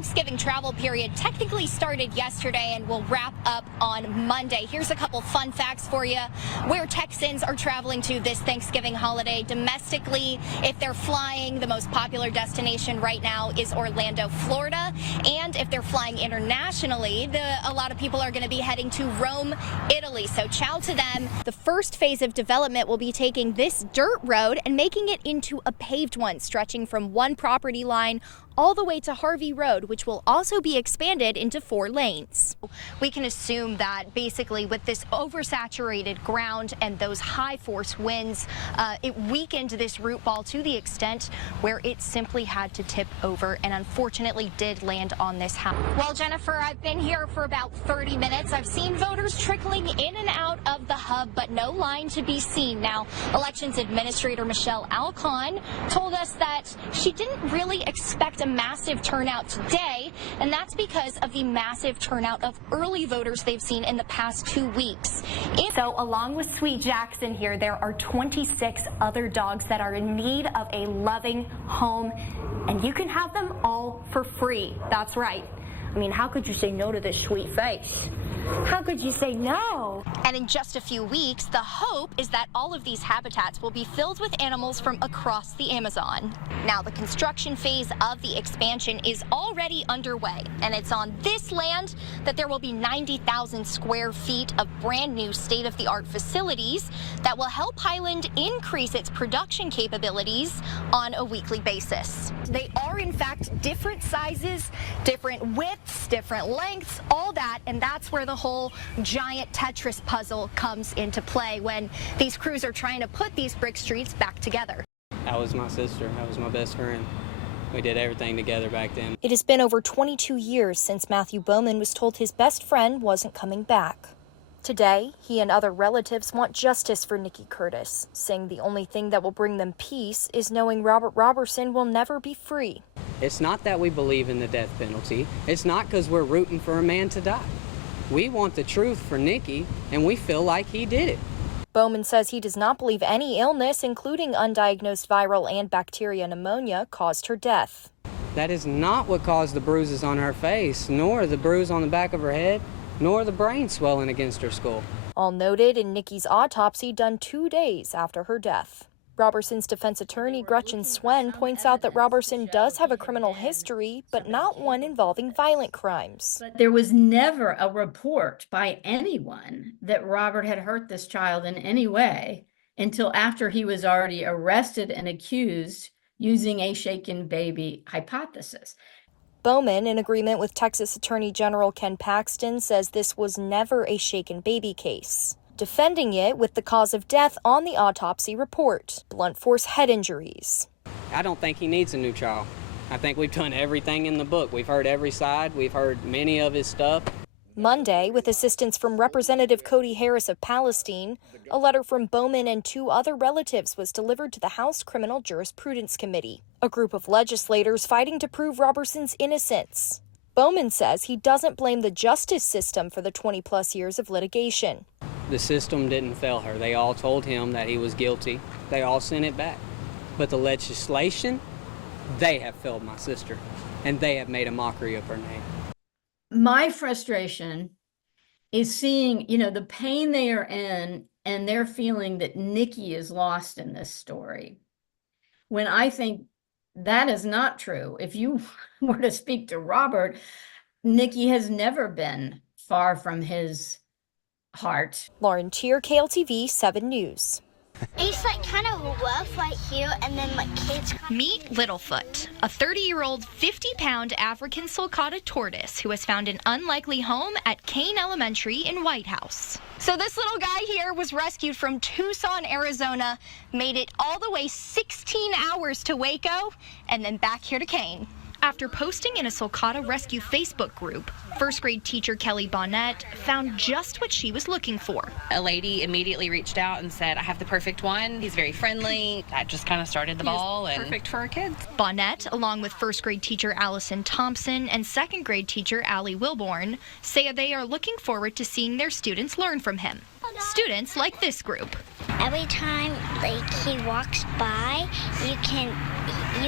Thanksgiving travel period technically started yesterday and will wrap up on Monday. Here's a couple fun facts for you. Where Texans are traveling to this Thanksgiving holiday domestically, if they're flying, the most popular destination right now is Orlando, Florida. And if they're flying internationally, a lot of people are going to be heading to Rome, Italy. So ciao to them. The first phase of development will be taking this dirt road and making it into a paved one, stretching from one property line all the way to Harvey Road, which will also be expanded into 4 lanes. We can assume that basically with this oversaturated ground and those high force winds, it weakened this root ball to the extent where it simply had to tip over and unfortunately did land on this house. Well, Jennifer, I've been here for about 30 minutes. I've seen voters trickling in and out of the hub, but no line to be seen. Now, Elections Administrator Michelle Alcon told us that she didn't really expect a massive turnout today, and that's because of the massive turnout of early voters they've seen in the past 2 weeks. So along with Sweet Jackson here, there are 26 other dogs that are in need of a loving home, and you can have them all for free. That's right. I mean, how could you say no to this sweet face? How could you say no? And in just a few weeks, the hope is that all of these habitats will be filled with animals from across the Amazon. Now, the construction phase of the expansion is already underway, and it's on this land that there will be 90,000 square feet of brand new state-of-the-art facilities that will help Highland increase its production capabilities on a weekly basis. They are, in fact, different sizes, different widths, different lengths, all that, and that's where the whole giant Tetris puzzle comes into play when these crews are trying to put these brick streets back together. That was my sister. That was my best friend. We did everything together back then. It has been over 22 years since Matthew Bowman was told his best friend wasn't coming back. Today, he and other relatives want justice for Nikki Curtis, saying the only thing that will bring them peace is knowing Robert Robertson will never be free. It's not that we believe in the death penalty. It's not because we're rooting for a man to die. We want the truth for Nikki, and we feel like he did it. Bowman says he does not believe any illness, including undiagnosed viral and bacteria pneumonia, caused her death. That is not what caused the bruises on her face, nor the bruise on the back of her head, nor the brain swelling against her skull. All noted in Nikki's autopsy done 2 days after her death. Robertson's defense attorney, Gretchen Swen, points out that Robertson does have a criminal history, but not one involving violent crimes. But there was never a report by anyone that Robert had hurt this child in any way until after he was already arrested and accused using a shaken baby hypothesis. Bowman, in agreement with Texas Attorney General Ken Paxton, says this was never a shaken baby case, defending it with the cause of death on the autopsy report, blunt force head injuries. I don't think he needs a new trial. I think we've done everything in the book. We've heard every side. We've heard many of his stuff. Monday, with assistance from Representative Cody Harris of Palestine, a letter from Bowman and 2 other relatives was delivered to the House Criminal Jurisprudence Committee, a group of legislators fighting to prove Robertson's innocence. Bowman says he doesn't blame the justice system for the 20-plus years of litigation. The system didn't fail her. They all told him that he was guilty. They all sent it back. But the legislation, they have failed my sister, and they have made a mockery of her name. My frustration is seeing, the pain they are in and their feeling that Nikki is lost in this story. When I think that is not true. If you were to speak to Robert, Nikki has never been far from his heart. Lauren Tier, KLTV 7 News. It's kind of rough right here, and then kids. Meet Littlefoot, a 30-year-old, 50-pound African sulcata tortoise who was found an unlikely home at Kane Elementary in White House. So this little guy here was rescued from Tucson, Arizona, made it all the way 16 hours to Waco, and then back here to Kane. After posting in a sulcata rescue Facebook group, first-grade teacher Kelly Bonnet found just what she was looking for. A lady immediately reached out and said, I have the perfect one. He's very friendly. That just kind of started the ball. And perfect for our kids. Bonnet, along with first-grade teacher Allison Thompson and second-grade teacher Allie Wilborn, say they are looking forward to seeing their students learn from him. Students like this group. every time like he walks by, you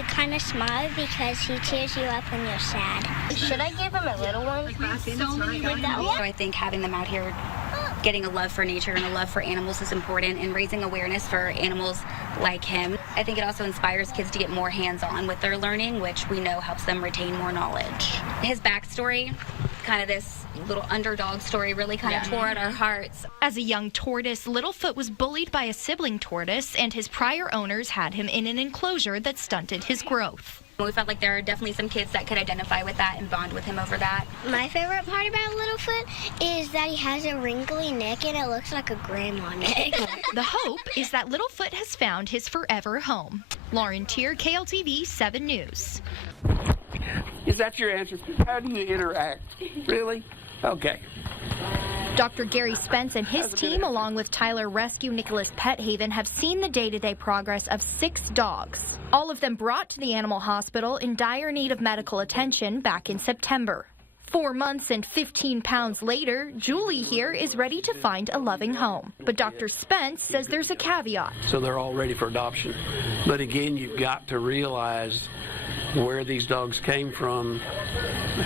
kind of smile because he cheers you up when you're sad. Should I give him a little one? So I think having them out here getting a love for nature and a love for animals is important, and raising awareness for animals like him. I think it also inspires kids to get more hands-on with their learning, which we know helps them retain more knowledge. His backstory, kind of this little underdog story, really kind of tore at our hearts. As a young tortoise, Littlefoot was bullied by a sibling tortoise, and his prior owners had him in an enclosure that stunted his growth. We felt like there are definitely some kids that could identify with that and bond with him over that. My favorite part about Littlefoot is that he has a wrinkly neck and it looks like a grandma neck. The hope is that Littlefoot has found his forever home. Lauren Tier, KLTV 7 News. Is that your answer? How do you interact? Really? Okay. Dr. Gary Spence and his team, along with Tyler Rescue Nicholas Pet Haven, have seen the day-to-day progress of 6 dogs, all of them brought to the animal hospital in dire need of medical attention back in September. 4 months and 15 pounds later, Julie here is ready to find a loving home. But Dr. Spence says there's a caveat. So they're all ready for adoption. But again, you've got to realize where these dogs came from,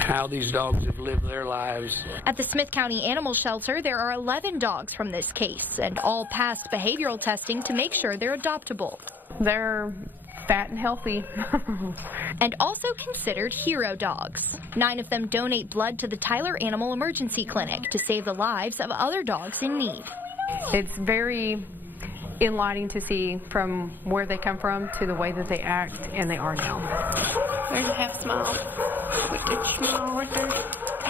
how these dogs have lived their lives. At the Smith County Animal Shelter, there are 11 dogs from this case, and all passed behavioral testing to make sure they're adoptable. They're fat and healthy. And also considered hero dogs. 9 of them donate blood to the Tyler Animal Emergency Clinic to save the lives of other dogs in need. It's very enlightening to see from where they come from to the way that they act and they are now. There's a half smile. Smile right there.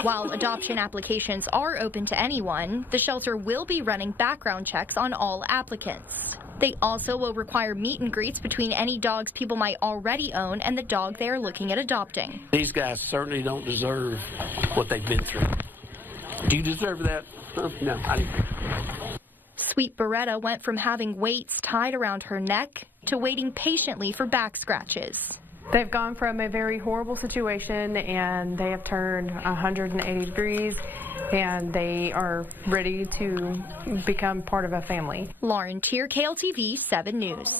While adoption applications are open to anyone, the shelter will be running background checks on all applicants. They also will require meet and greets between any dogs people might already own and the dog they are looking at adopting. These guys certainly don't deserve what they've been through. Do you deserve that? No, I didn't. Sweet Beretta went from having weights tied around her neck to waiting patiently for back scratches. They've gone from a very horrible situation and they have turned 180 degrees and they are ready to become part of a family. Lauren Tier, KLTV 7 News.